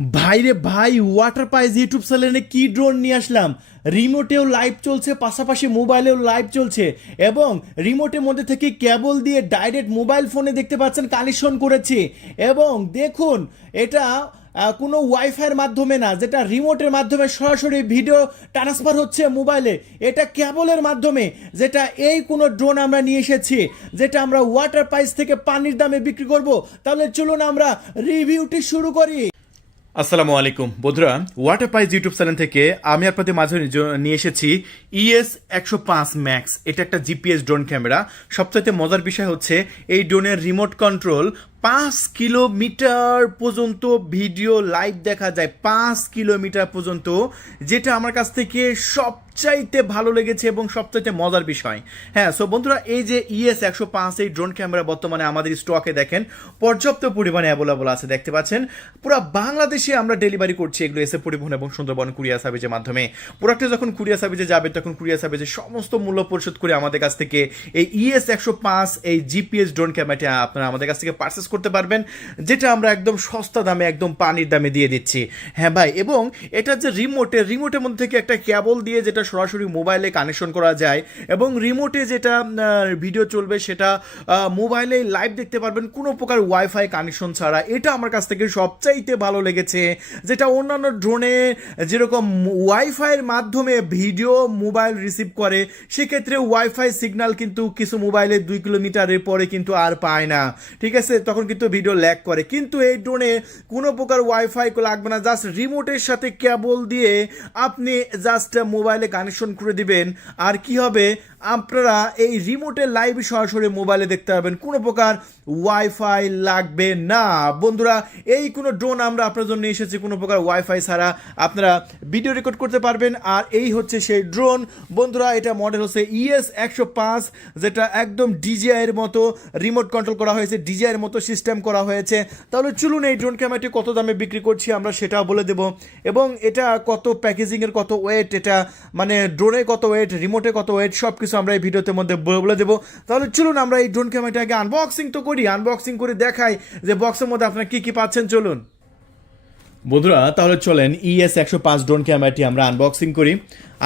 ভাইরে ভাই, water পাইজ YouTube চ্যানেলে কি ড্রোন নিয়ে আসলাম। রিমোটেও লাইভ চলছে, পাশাপাশি মোবাইলেও লাইভ চলছে, এবং রিমোটের মধ্যে থেকে কেবল দিয়ে ডাইরেক্ট মোবাইল ফোনে দেখতে পাচ্ছেন কানেকশন করেছি। এবং দেখুন, এটা কোনো ওয়াইফাইয়ের মাধ্যমে না, যেটা রিমোটের মাধ্যমে সরাসরি ভিডিও ট্রান্সফার হচ্ছে মোবাইলে। এটা কেবলের মাধ্যমে, যেটা এই কোনো ড্রোন আমরা নিয়ে এসেছি, যেটা আমরা ওয়াটার পাইজ থেকে পানির দামে বিক্রি করব। তাহলে চলুন আমরা রিভিউটি শুরু করি। আসসালামু আলাইকুম বন্ধুরা, ওয়াটার পাইজ ইউটিউব চ্যানেল থেকে আমি আপনাদের মাঝে নিয়ে এসেছি ES-105 ম্যাক্স। এটা একটা জিপিএস ড্রোন ক্যামেরা। সবচাইতে মজার বিষয় হচ্ছে এই ড্রোনের রিমোট কন্ট্রোল 5 কিলোমিটার পর্যন্ত ভিডিও লাইভ দেখা যায়, 5 কিলোমিটার পর্যন্ত, যেটা আমার কাছ থেকে সবচাইতে ভালো লেগেছে এবং সবচাইতে মজার বিষয়। হ্যাঁ, সো বন্ধুরা, এই যে ES-105 এই ড্রোন ক্যামেরা বর্তমানে আমাদের স্টকে দেখেন পর্যাপ্ত পরিমাণে অ্যাভেলেবল আছে, দেখতে পাচ্ছেন। পুরো বাংলাদেশে আমরা ডেলিভারি করছি এগুলো এসে পরিবহন এবং সুন্দরবন কুরিয়ার সার্ভিসের মাধ্যমে। প্রোডাক্টে যখন কুরিয়ার সার্ভিসে যাবে তখন কুরিয়ার সার্ভিসে সমস্ত মূল্য পরিশোধ করে আমাদের কাছ থেকে এই ES-105 এই জিপিএস ড্রোন ক্যামেরাটি আপনারা আমাদের কাছ থেকে পারচেস করতে পারবেন, যেটা আমরা একদম সস্তা দামে, একদম পানির দামে দিয়ে দিচ্ছি। হ্যাঁ ভাই, এবং এটা যে রিমোটের মধ্যে থেকে একটা কেবল দিয়ে যেটা সরাসরি মোবাইলে কানেকশন করা যায়, এবং রিমোটে যেটা ভিডিও চলবে সেটা মোবাইলে লাইভ দেখতে পারবেন কোনো প্রকার ওয়াইফাই কানেকশন ছাড়া। এটা আমার কাছ থেকে সবচাইতে ভালো লেগেছে। যেটা অন্যান্য ড্রোনে যেরকম ওয়াইফাইয়ের মাধ্যমে ভিডিও মোবাইল রিসিভ করে, সেক্ষেত্রে ওয়াইফাই সিগন্যাল কিন্তু কিছু মোবাইলে 2 কিলোমিটারের পরে কিন্তু আর পায় না, ঠিক আছে, তখন কিন্তু ভিডিও ল্যাগ করে। কিন্তু এই ড্রোনে কোনো প্রকার ওয়াইফাই লাগবে না, জাস্ট রিমোটের সাথে কেবল দিয়ে আপনি জাস্ট মোবাইলে কানেকশন করে দিবেন। আর কি হবে, আপনারা এই রিমোটের লাইভ সরাসরি মোবাইলে দেখতে পারবেন, কোনো প্রকার ওয়াইফাই লাগবে না। বন্ধুরা, এই কোনো ড্রোন আমরা আপনার জন্য এসেছি কোনো প্রকার ওয়াইফাই ছাড়া, আপনারা ভিডিও রেকর্ড করতে পারবেন। আর এই হচ্ছে সেই ড্রোন বন্ধুরা। এটা মডেল হচ্ছে ES-105, যেটা একদম DJI এর মতো রিমোট কন্ট্রোল করা হয়েছে, DJI এর মতো সিস্টেম করা হয়েছে। তাহলে চলুন এই ড্রোন ক্যামেরাটি কত দামে বিক্রি করছি আমরা সেটাও বলে দেব, এবং এটা কত প্যাকেজিংয়ের কত ওয়েট, এটা মানে ড্রোনে কত ওয়েট, রিমোটে কত ওয়েট, সব কিছু আমরা এই ভিডিওতে মধ্যে বলে দেবো। তাহলে চলুন আমরা এই ড্রোন ক্যামেরাটাকে আনবক্সিং তো করি, আনবক্সিং করে দেখাই যে বক্সের মধ্যে আপনারা কি কি পাচ্ছেন। চলুন বন্ধুরা, তাহলে চলেন ES-105 ড্রোন ক্যামেরাটি আমরা আনবক্সিং করি।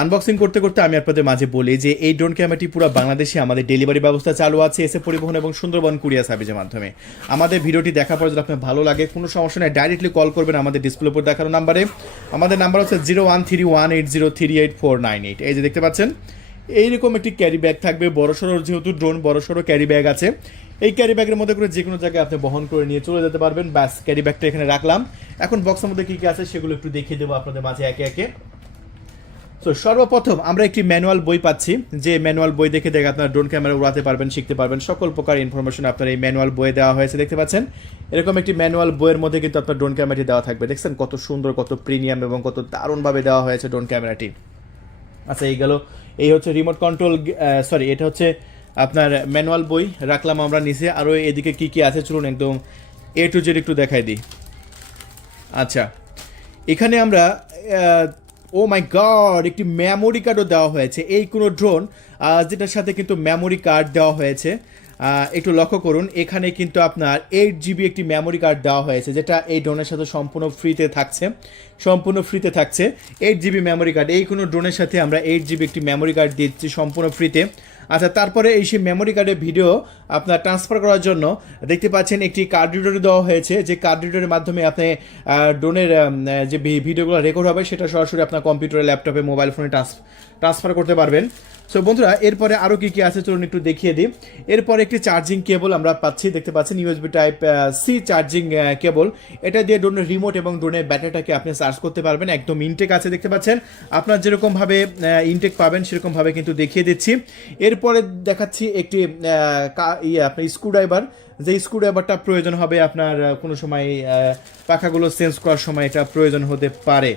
আনবক্সিং করতে করতে আমি আপনাদের মাঝে বলি যে এই ড্রোন ক্যামেরাটি পুরো বাংলাদেশে আমাদের ডেলিভারি ব্যবস্থা চালু আছে এসে পরিবহন এবং সুন্দরবন কুরিয়ার সার্ভিসের মাধ্যমে। আমাদের ভিডিওটি দেখার পর যদি আপনার ভালো লাগে, কোনো সমস্যা নেই, ডাইরেক্টলি কল করবেন আমাদের ডিসপ্লে উপর দেখানো নাম্বারে। আমাদের নাম্বার হচ্ছে 0131803848। এই যে দেখতে পাচ্ছেন, এইরকম একটি ক্যারি ব্যাগ থাকবে, বড়সড়, যেহেতু ড্রোন বড়সড় ক্যারি ব্যাগ আছে। এই ক্যারি ব্যাগের মধ্যে করে যে কোনো জায়গায় আপনি বহন করে নিয়ে চলে যেতে পারবেন। ব্যাস, ক্যারি ব্যাগটা এখানে রাখলাম। এখন বক্সের মধ্যে কী কী আছে সেগুলো একটু দেখিয়ে দেবো আপনাদের মাঝে একে একে। তো সর্বপ্রথম আমরা একটি ম্যানুয়াল বই পাচ্ছি, যে ম্যানুয়াল বই দেখে আপনারা ড্রোন ক্যামেরা উড়াতে পারবেন, শিখতে পারবেন। সকল প্রকার ইনফরমেশন আপনার এই ম্যানুয়াল বইয়ে দেওয়া হয়েছে, দেখতে পাচ্ছেন। এরকম একটি ম্যানুয়াল বইয়ের মধ্যে কিন্তু আপনার ড্রোন ক্যামেরাটি দেওয়া থাকবে। দেখছেন কত সুন্দর, কত প্রিমিয়াম এবং কত দারুণভাবে দেওয়া হয়েছে ড্রোন ক্যামেরাটি। আচ্ছা, এই গেল, এই হচ্ছে রিমোট কন্ট্রোল, সরি, এটা হচ্ছে আপনার ম্যানুয়াল বই রাখলাম আমরা নিচে। আরও এদিকে কি কি আছে চলুন একদম A to Z একটু দেখাই দিই। আচ্ছা, এখানে আমরা ও মাই গড, একটি মেমোরি কার্ডও দেওয়া হয়েছে। এই কোনো ড্রোন যেটার সাথে কিন্তু মেমোরি কার্ড দেওয়া হয়েছে, একটু লক্ষ্য করুন, এখানে কিন্তু আপনার 8 GB একটি মেমোরি কার্ড দেওয়া হয়েছে, যেটা এই ড্রোনের সাথে সম্পূর্ণ ফ্রিতে থাকছে, সম্পূর্ণ ফ্রিতে থাকছে 8 GB মেমোরি কার্ড। এই কোনো ড্রোনের সাথে আমরা 8 GB একটি মেমোরি কার্ড দিচ্ছি সম্পূর্ণ ফ্রিতে। আচ্ছা, তারপরে এই সেই মেমোরি কার্ডের ভিডিও আপনার ট্রান্সফার করার জন্য দেখতে পাচ্ছেন একটি কার্ড রিডার দেওয়া হয়েছে, যে কার্ড রিডারের মাধ্যমে আপনি ড্রোনের যে ভিডিওগুলো রেকর্ড হবে সেটা সরাসরি আপনার কম্পিউটারে, ল্যাপটপে, মোবাইল ফোনে ট্রান্সফার করতে পারবেন। সো বন্ধুরা, এরপরে আরও কী কী আছে চলুন একটু দেখিয়ে দিই। এরপরে একটি চার্জিং কেবল আমরা পাচ্ছি, দেখতে পাচ্ছেন USB Type-C চার্জিং কেবল। এটা দিয়ে ড্রোনের রিমোট এবং ড্রোনের ব্যাটারিটাকে আপনি চার্জ করতে পারবেন। একদম ইনটেক আছে, দেখতে পাচ্ছেন। আপনার যেরকমভাবে ইনটেক পাবেন সেরকমভাবে কিন্তু দেখিয়ে দিচ্ছি। এরপরে দেখাচ্ছি একটি আপনার স্ক্রুড্রাইভার, যে স্ক্রুড্রাইভারটা প্রয়োজন হবে আপনার কোনো সময় পাখাগুলো চেঞ্জ করার সময়, এটা প্রয়োজন হতে পারে।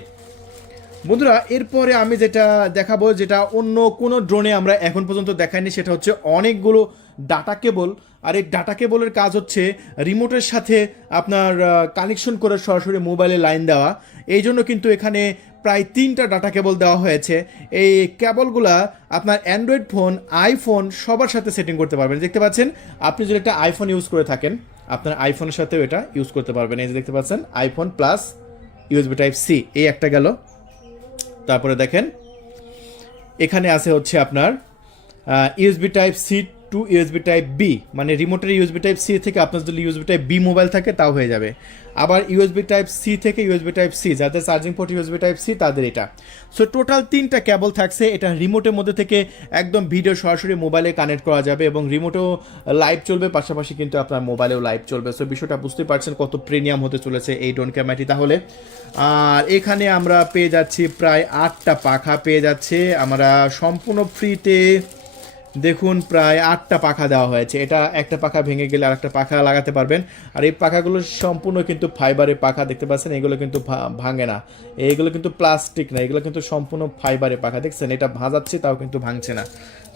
বন্ধুরা, এরপরে আমি যেটা দেখাবো, যেটা অন্য কোনো ড্রোনে আমরা এখন পর্যন্ত দেখাইনি, সেটা হচ্ছে অনেকগুলো ডাটা কেবল। আর এই ডাটা কেবলের কাজ হচ্ছে রিমোটের সাথে আপনার কানেকশন করে সরাসরি মোবাইলে লাইন দেওয়া। এই জন্য কিন্তু এখানে প্রায় 3টা ডাটা কেবল দেওয়া হয়েছে। এই কেবলগুলা আপনার অ্যান্ড্রয়েড ফোন, আইফোন সবার সাথে সেটিং করতে পারবেন। দেখতে পাচ্ছেন, আপনি যদি একটা আইফোন ইউজ করে থাকেন, আপনার আইফোনের সাথেও এটা ইউজ করতে পারবেন। এই যে দেখতে পাচ্ছেন, iPhone Plus USB type C, এই একটা গেল। তারপরে দেখেন এখানে আছে হচ্ছে আপনার USB type C to USB type B, মানে রিমোটের ইউএসবি টাইপ সি থেকে আপনার যদি ইউএসবি টাইপ বি মোবাইল থাকে তাও হয়ে যাবে। আবার ইউএসবি টাইপ সি থেকে ইউএসবি টাইপ সি, যাদের charging port USB type C তাদের এটা। সো টোটাল 3টা কেবল থাকছে। এটা রিমোটের মধ্যে থেকে একদম ভিডিও সরাসরি মোবাইলে কানেক্ট করা যাবে এবং রিমোটেও লাইভ চলবে, পাশাপাশি কিন্তু আপনার মোবাইলেও লাইভ চলবে। সো বিষয়টা বুঝতে পারছেন কত প্রিমিয়াম হতে চলেছে এই ড্রোন ক্যামেরাটি তাহলে। আর এখানে আমরা পেয়ে যাচ্ছি প্রায় 8টা পাখা পেয়ে যাচ্ছে আমরা সম্পূর্ণ ফ্রিতে। দেখুন প্রায় 8টা পাখা দেওয়া হয়েছে। এটা একটা পাখা ভেঙে গেলে আর একটা পাখা লাগাতে পারবেন। আর এই পাখাগুলো সম্পূর্ণ কিন্তু ফাইবারের পাখা, দেখতে পাচ্ছেন এগুলো কিন্তু ভাঙে না, এগুলো কিন্তু প্লাস্টিক না, এগুলো কিন্তু সম্পূর্ণ ফাইবারের পাখা। দেখছেন এটা ভাজাচ্ছে তাও কিন্তু ভাঙছে না।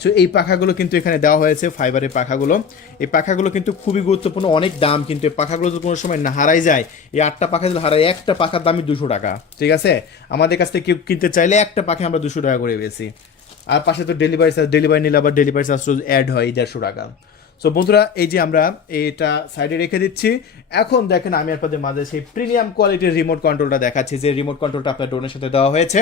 সো এই পাখাগুলো কিন্তু এখানে দেওয়া হয়েছে, ফাইবারের পাখাগুলো। এই পাখাগুলো কিন্তু খুবই গুরুত্বপূর্ণ, অনেক দাম কিন্তু এই পাখাগুলো যদি কোনো সময় না হারাই যায়, এই 8টা পাখা যদি হারায়, একটা পাখার দামই 200 টাকা, ঠিক আছে? আমাদের কাছ থেকে কেউ কিনতে চাইলে একটা পাখা আমরা 200 টাকা করে বেশি। আর পাশে তো ডেলিভারি নিলে আবার ডেলিভারি চার্জ অ্যাড হয় 150 টাকা। সো বন্ধুরা এই যে আমরা এটা সাইডে রেখে দিচ্ছি। এখন দেখেন আমি আপনাদের মাঝে সেই প্রিমিয়াম কোয়ালিটির রিমোট কন্ট্রোলটা দেখাচ্ছি, যে রিমোট কন্ট্রোলটা আপনার ড্রোনের সাথে দেওয়া হয়েছে।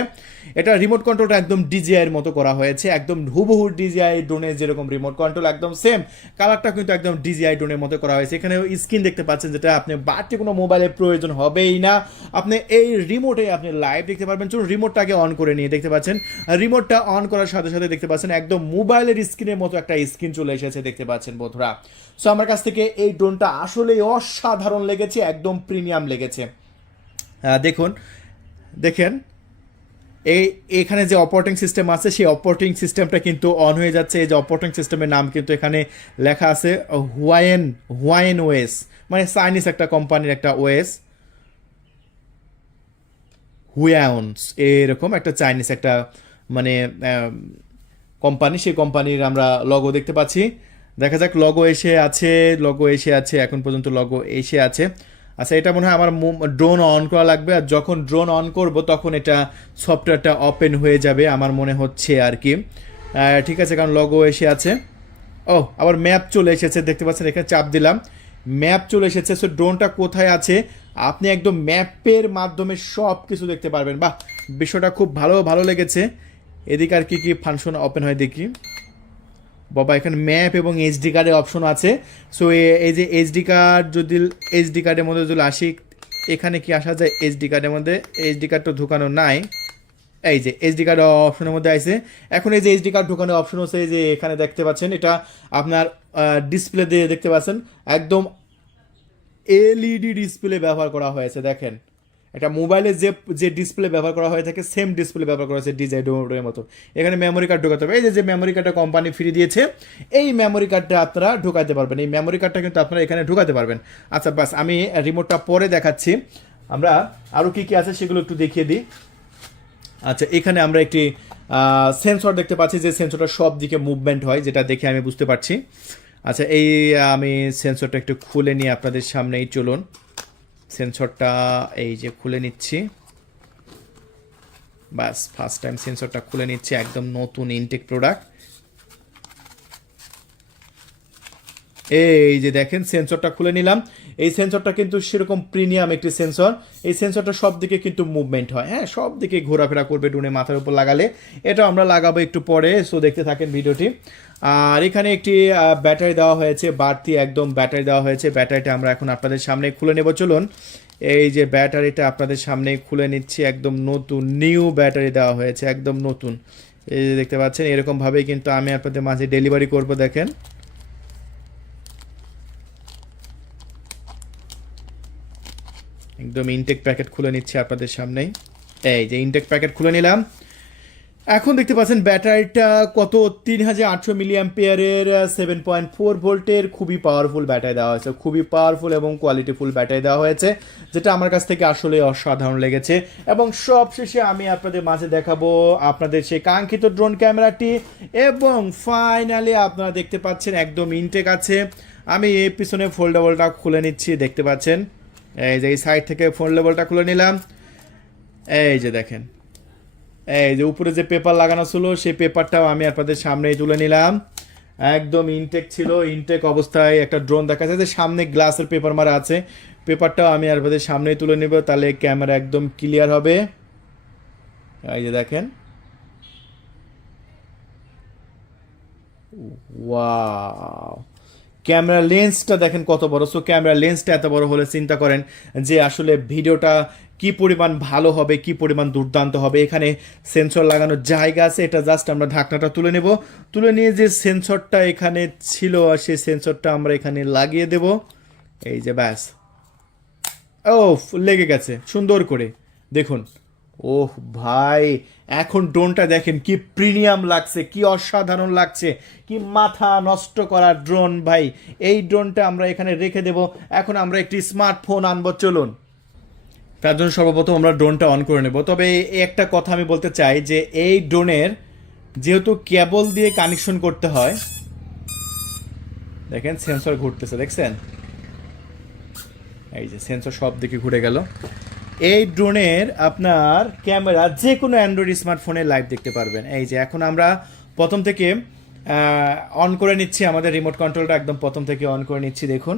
এটা রিমোট কন্ট্রোলটা একদম ডিজিআই এর মতো করা হয়েছে, একদম হুবহু ডিজিআই ড্রোনের যেরকম রিমোট কন্ট্রোল একদম সেম কালারটা কিন্তু একদম ডিজিআই ড্রোনের মতো করা হয়েছে। এখানে স্ক্রিন দেখতে পাচ্ছেন, যেটা আপনি বাড়তি কোনো মোবাইলের প্রয়োজন হবেই না। আপনি এই রিমোটে আপনি লাইভ দেখতে পারবেন। চলুন রিমোটটাকে অন করে নিয়ে দেখতে পাচ্ছেন, রিমোটটা অন করার সাথে সাথে দেখতে পাচ্ছেন একদম মোবাইলের স্ক্রিনের মতো একটা স্ক্রিন চলে এসেছে, দেখতে পাচ্ছেন বন্ধুরা। সো আমার কাছ থেকে এই ড্রোনটা আসলেই অসাধারণ লেগেছে, একদম প্রিমিয়াম লেগেছে। দেখেন এখানে যে অপারেটিং সিস্টেম আছে সেই অপারেটিং সিস্টেমটা কিন্তু অন হয়ে যাচ্ছে। এই যে অপারেটিং সিস্টেমের নাম কিন্তু এখানে লেখা আছে হুয়ায়েন ওএস, মানে চাইনিজ একটা কোম্পানির একটা ওএস, হুয়াউন্স এরকম একটা চাইনিজ একটা মানে কোম্পানি। সেই কোম্পানির আমরা লগো দেখতে পাচ্ছি। দেখা যাক লগো এসে আছে, এখন পর্যন্ত লগো এসে আছে। আচ্ছা এটা মনে হয় আমার ড্রোন অন করা লাগবে, আর যখন ড্রোন অন করব তখন এটা সফটওয়্যারটা ওপেন হয়ে যাবে আমার মনে হচ্ছে আর কি। ঠিক আছে, কারণ লগো এসে আছে। ও আবার ম্যাপ চলে এসেছে, দেখতে পাচ্ছেন এখানে চাপ দিলাম, ম্যাপ চলে এসেছে। সো ড্রোনটা কোথায় আছে আপনি একদম ম্যাপের মাধ্যমে সব কিছু দেখতে পারবেন। বাহ, বিষয়টা খুব ভালো লেগেছে। এদিকে আর কি ফাংশন ওপেন হয় দেখি। বাবা এখানে ম্যাপ এবং এইচডি কার্ডের অপশন আছে। সো এই যে এইচডি কার্ডের মধ্যে যদি আসি, এখানে কি আসা যায় এইচডি কার্ডের মধ্যে? এইচডি কার্ড তো ঢুকানো নাই, এই যে এইচডি কার্ড অপশনের মধ্যে আছে। এখন এই যে এইচডি কার্ড ঢুকানোর অপশন হচ্ছে, এই যে এখানে দেখতে পাচ্ছেন এটা আপনার ডিসপ্লে দিয়ে দেখতে পাচ্ছেন একদম এলইডি ডিসপ্লে ব্যবহার করা হয়েছে। দেখেন এটা মোবাইলে যে ডিসপ্লে ব্যবহার করা হয়ে থাকে সেম ডিসপ্লে ব্যবহার করা হয়েছে ডিজাই ডোমের মতো। এখানে মেমোরি কার্ড ঢোকাতে হবে, এই যে মেমোরি কার্ডটা কোম্পানি ফ্রি দিয়েছে, এই মেমোরি কার্ডটা আপনারা ঢোকাতে পারবেন। এই মেমোরি কার্ডটা কিন্তু আপনারা এখানে ঢোকাতে পারবেন। আচ্ছা বাস, আমি রিমোটটা পরে দেখাচ্ছি। আমরা আরও কী আছে সেগুলো একটু দেখিয়ে দিই। আচ্ছা এখানে আমরা একটি সেন্সর দেখতে পাচ্ছি, যে সেন্সরটা সব দিকে মুভমেন্ট হয়, যেটা দেখে আমি বুঝতে পারছি। আচ্ছা এই আমি সেন্সরটা একটু খুলে নিয়ে আপনাদের সামনেই চলুন, সেন্সরটা এই যে খুলে নিচ্ছি। বাস ফার্স্ট টাইম সেন্সরটা খুলে নিচ্ছে, একদম নতুন ইনটেক প্রোডাক্ট। এই যে দেখেন সেন্সরটা খুলে নিলাম। এই সেন্সরটা কিন্তু সেরকম প্রিমিয়াম একটি সেন্সর। এই সেন্সরটা সব দিকে কিন্তু মুভমেন্ট হয়, হ্যাঁ সব দিকে ঘোরাফেরা করবে ড্রোনে মাথার উপর লাগালে। এটা আমরা লাগাবো একটু পরে, সো দেখতে থাকেন ভিডিওটি। আর এখানে একটি ব্যাটারি দেওয়া হয়েছে, বাড়তি একদম ব্যাটারি দেওয়া হয়েছে। ব্যাটারিটা আমরা এখন আপনাদের সামনে খুলে নেব, চলুন। এই যে ব্যাটারিটা আপনাদের সামনে খুলে নিচ্ছি, একদম নতুন নিউ ব্যাটারি দেওয়া হয়েছে, একদম নতুন। এই যে দেখতে পাচ্ছেন এরকমভাবেই কিন্তু আমি আপনাদের মাঝে ডেলিভারি করব। দেখেন একদম ইনটেক প্যাকেট খুলে নিচ্ছি আপনাদের সামনেই। এই যে ইনটেক প্যাকেট খুলে নিলাম। এখন দেখতে পাচ্ছেন ব্যাটারিটা কত, 3800 মিলি অ্যাম্পিয়ারের 7.4 ভোল্টের খুবই পাওয়ারফুল ব্যাটারি দেওয়া হয়েছে, খুবই পাওয়ারফুল এবং কোয়ালিটিফুল ব্যাটারি দেওয়া হয়েছে, যেটা আমার কাছ থেকে আসলে অসাধারণ লেগেছে। এবং সবশেষে আমি আপনাদের মাঝে দেখাবো আপনাদের সেই কাঙ্ক্ষিত ড্রোন ক্যামেরাটি। এবং ফাইনালি আপনারা দেখতে পাচ্ছেন একদম ইনটেক আছে। আমি এই পিছনে ফোল্ডেবলটা খুলে নিচ্ছি, দেখতে পাচ্ছেন এই যে এই সাইড থেকে ফোল্ডেবলটা খুলে নিলাম। এই যে দেখেন এই যে উপরে যে পেপার লাগানো ছিল সেই পেপারটাও আমি আপনাদের সামনেই তুলে নিলাম। একদম ইনটেক ছিল, ইনটেক অবস্থায় একটা ড্রোন দেখা যায়, যে সামনে গ্লাসের পেপার মারা আছে, পেপারটাও আমি আপনাদের সামনে তুলে নেব, তাহলে ক্যামেরা একদম ক্লিয়ার হবে। এই যে দেখেন, ওয়াও, ক্যামেরা লেন্সটা দেখেন কত বড়। সো ক্যামেরা লেন্সটা এত বড় হলে চিন্তা করেন যে আসলে ভিডিওটা কি পরিমাণ ভালো হবে, কি পরিমাণ দুর্দান্ত হবে। এখানে সেন্সর লাগানোর জায়গা আছে, এটা জাস্ট আমরা ঢাকনাটা তুলে নেব, তুলে নিয়ে যে সেন্সরটা এখানে ছিল সেই সেন্সরটা আমরা এখানে লাগিয়ে দেব। এই যে ব্যাস, ও লেগে গেছে সুন্দর করে, দেখুন। ওহ ভাই, এখন ড্রোনটা দেখেন কি প্রিমিয়াম লাগছে, কি অসাধারণ লাগছে, কি মাথা নষ্ট করা ড্রোন ভাই। এই ড্রোনটা আমরা এখানে রেখে দেব। এখন আমরা একটি স্মার্টফোন আনবো, চলুন। তার জন্য সর্বপ্রথম আমরা ড্রোনটা অন করে নেব। তবে এই একটা কথা আমি বলতে চাই যে এই ড্রোনের যেহেতু কেবল দিয়ে কানেকশন করতে হয়, দেখেন সেন্সর ঘুরতেছে, দেখছেন? এই যে সেন্সর সব দিকে ঘুরে গেল। এই ড্রোনের আপনার ক্যামেরা যে কোনো অ্যান্ড্রয়েড স্মার্টফোনে লাইভ দেখতে পারবেন। এই যে এখন আমরা প্রথম থেকে অন করে নিচ্ছি, আমাদের রিমোট কন্ট্রোলটা একদম প্রথম থেকে অন করে নিচ্ছি, দেখুন।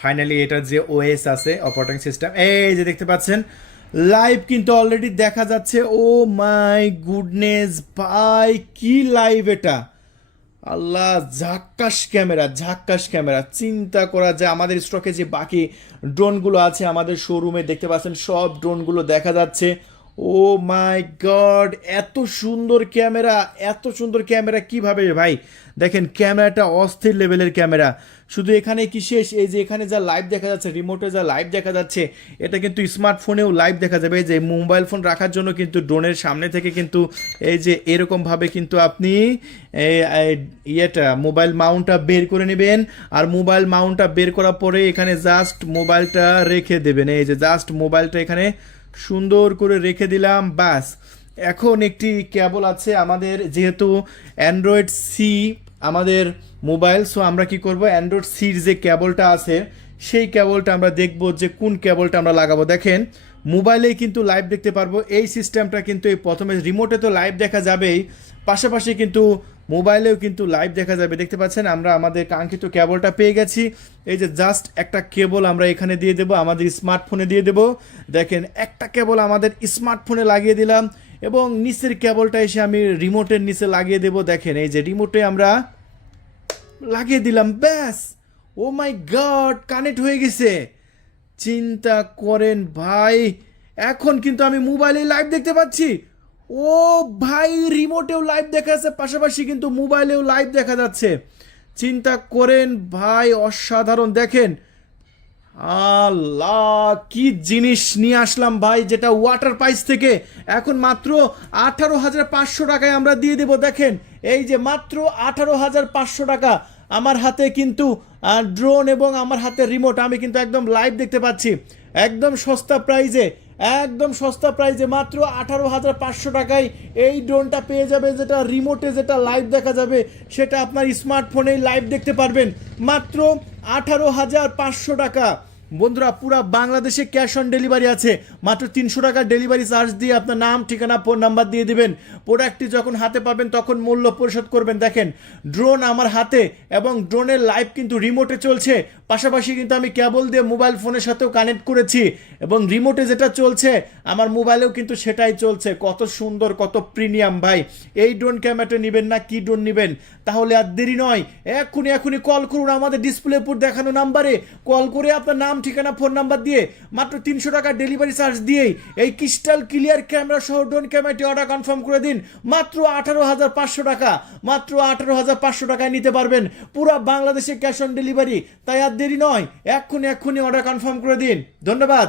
ফাইনালি এটার যে ওএস আছে, অপারেটিং সিস্টেম, এই যে দেখতে পাচ্ছেন লাইভ কিন্তু অলরেডি দেখা যাচ্ছে। ও মাই গুডনেস ভাই, কি লাইভ এটা! আল্লাহ, ঝাক্কাস ক্যামেরা, ঝাক্কাস ক্যামেরা। চিন্তা করা যায় আমাদের স্টকে যে বাকি ড্রোনগুলো আছে আমাদের শোরুমে, দেখতে পাচ্ছেন সব ড্রোনগুলো দেখা যাচ্ছে। ও মাই গড, এত সুন্দর ক্যামেরা, এত সুন্দর ক্যামেরা কিভাবে ভাই! দেখেন ক্যামেরাটা অস্থির লেভেলের ক্যামেরা। শুধু এখানে কি শেষ? এই যে এখানে যা লাইভ দেখা যাচ্ছে, রিমোটে যা লাইভ দেখা যাচ্ছে, এটা কিন্তু স্মার্টফোনেও লাইভ দেখা যাবে। এই যে মোবাইল ফোন রাখার জন্য কিন্তু ড্রোনের সামনে থেকে কিন্তু এই যে এরকমভাবে কিন্তু আপনি ইয়েটা মোবাইল মাউন্টটা বের করে নেবেন, আর মোবাইল মাউন্টটা বের করার পরে এখানে জাস্ট মোবাইলটা রেখে দেবেন। এই যে জাস্ট মোবাইলটা এখানে সুন্দর করে রেখে দিলাম, বাস। এখন একটি কেবল আছে আমাদের, যেহেতু অ্যান্ড্রয়েড সি আমাদের মোবাইল, সো আমরা কি করব, অ্যান্ড্রয়েড সির যে কেবলটা আছে সেই কেবলটা আমরা দেখব যে কোন কেবলটা আমরা লাগাবো। দেখেন মোবাইলেই কিন্তু লাইভ দেখতে পারবো। এই সিস্টেমটা কিন্তু এই প্রথমে রিমোটে তো লাইভ দেখা যাবেই, পাশাপাশি কিন্তু মোবাইলেও কিন্তু লাইভ দেখা যাবে। দেখতে পাচ্ছেন আমরা আমাদের কাঙ্ক্ষিত কেবলটা পেয়ে গেছি। এই যে জাস্ট একটা কেবল আমরা এখানে দিয়ে দেবো, আমাদের স্মার্টফোনে দিয়ে দেবো। দেখেন একটা কেবল আমাদের স্মার্টফোনে লাগিয়ে দিলাম, এবং নিচের কেবলটা এসে আমি রিমোটের নিচে লাগিয়ে দেবো। দেখেন এই যে রিমোটে আমরা লাগিয়ে দিলাম, ব্যাস। ও মাই গড, কানেক্ট হয়ে গেছে। চিন্তা করেন ভাই, এখন কিন্তু আমি মোবাইলে লাইভ দেখতে পাচ্ছি। ও ভাই, রিমোটেও লাইভ দেখা যাচ্ছে, পাশাপাশি কিন্তু মোবাইলেও লাইভ দেখা যাচ্ছে। চিন্তা করেন ভাই, অসাধারণ। দেখেন আল্লাহ, কি জিনিস নিয়ে আসলাম ভাই, যেটা ওয়াটার প্রাইস থেকে এখন মাত্র 18,500 টাকায় আমরা দিয়ে দেব। দেখেন এই যে মাত্র 18,500 টাকা আমার হাতে কিন্তু ড্রোন এবং আমার হাতে রিমোট, আমি কিন্তু একদম লাইভ দেখতে পাচ্ছি, একদম সস্তা প্রাইজে, একদম সস্তা প্রাইজে মাত্র 18,500 টাকায় এই ড্রোনটা পেয়ে যাবে, যেটা রিমোটে যেটা লাইভ দেখা যাবে সেটা আপনার স্মার্টফোনেই লাইভ দেখতে পারবেন মাত্র 18,500 টাকা। বন্ধুরা, পুরা বাংলাদেশে ক্যাশ অন ডেলিভারি আছে, মাত্র 300 টাকা ডেলিভারি চার্জ দিয়ে আপনার নাম, ঠিকানা, ফোন নাম্বার দিয়ে দিবেন। প্রোডাক্টটি যখন হাতে পাবেন তখন মূল্য পরিশোধ করবেন। দেখেন ড্রোন আমার হাতে, এবং ড্রোনের লাইভ কিন্তু রিমোটে চলছে, পাশাপাশি কিন্তু আমি কেবল দিয়ে মোবাইল ফোনের সাথেও কানেক্ট করেছি, এবং রিমোটে যেটা চলছে আমার মোবাইলেও কিন্তু সেটাই চলছে। কত সুন্দর, কত প্রিমিয়াম ভাই! এই ড্রোন ক্যামেরাটা নেবেন না কি ড্রোন নেবেন? তাহলে আর দেরি নয়, এক্ষুনি কল করুন আমাদের ডিসপ্লের উপর দেখানো নাম্বারে। কল করে আপনার নাম, ঠিকানা, ফোন নাম্বার দিয়ে মাত্র 300 টাকা ডেলিভারি চার্জ দিয়েই এই ক্রিস্টাল ক্লিয়ার ক্যামেরা সহ ড্রোন ক্যামেরাটি অর্ডার কনফার্ম করে দিন। মাত্র 18,500 টাকা, মাত্র 18,500 টাকায় নিতে পারবেন, পুরো বাংলাদেশে ক্যাশ অন ডেলিভারি। তাই আর দেরি নয়, এক্ষুনি অর্ডার কনফার্ম করে দিন। ধন্যবাদ।